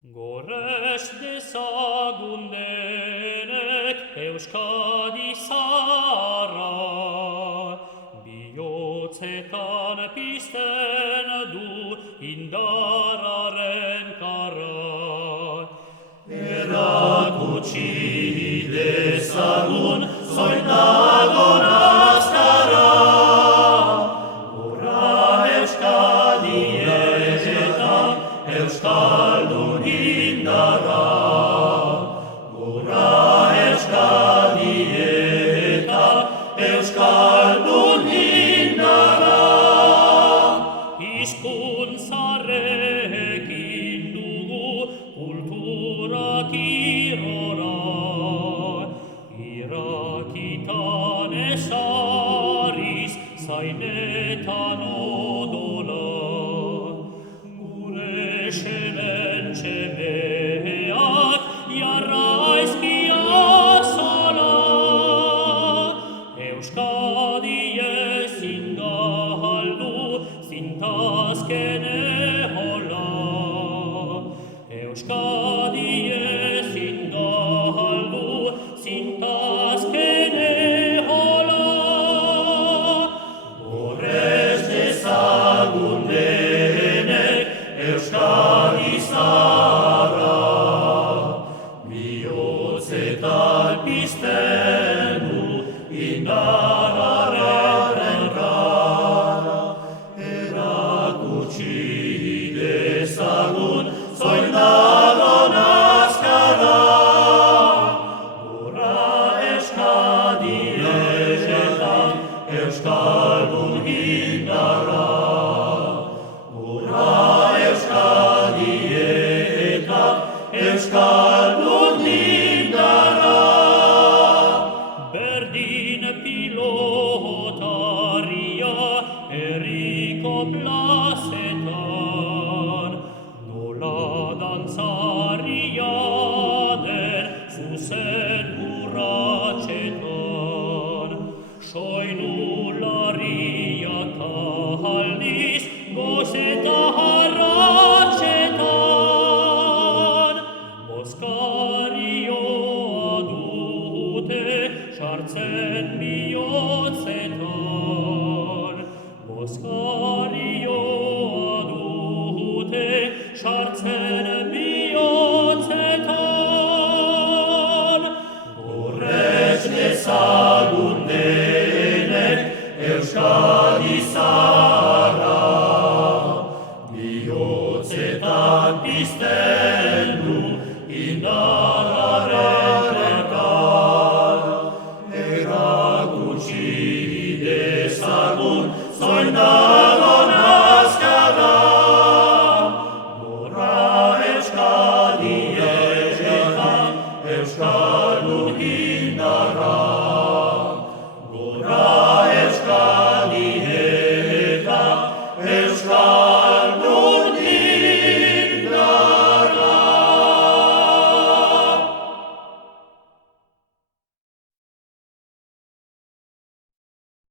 Goreș dezagun denek Euskadi zara, bihotzetan pizten du indarraren karra. Erakutsi dezagun zoin dagon azkara, hurra Euskadi eta Euskaldun indarra. Hurra Euskadi eta Euskaldun indarra. Hizkuntzarekin dugu kultura kirola, irakitan ezarriz zainetan odola. Gure sementxemeak jarraizkia zola, Euskadi ezin galdu zintazken ehola. Euskadi ezin galdu zintazken ehola. Horrez dezagun denek Euskadi zara, bihotzetan pizten du indarraren karra. Erakutsi dezagun zoin dagon azkara, hurra Euskadi eta Euskaldun indarra. Hurra Euskadi eta Euskaldun indarra. Berdin pilotaria herriko plazetan, nola dantzaria den zuzen urratsetan. Soinulariak aldiz goz eta harratsetan, bozkarioa dute sartzen bihotzetan. Bozkarioa dute sartzen bihotzetan. Horrez dezagun denek Euskadi zara, bihotzetan pizten du indarraren karra. Erakutsi dezagun zoin dagon azkara, hurra Euskadi eta Euskaldun indarra.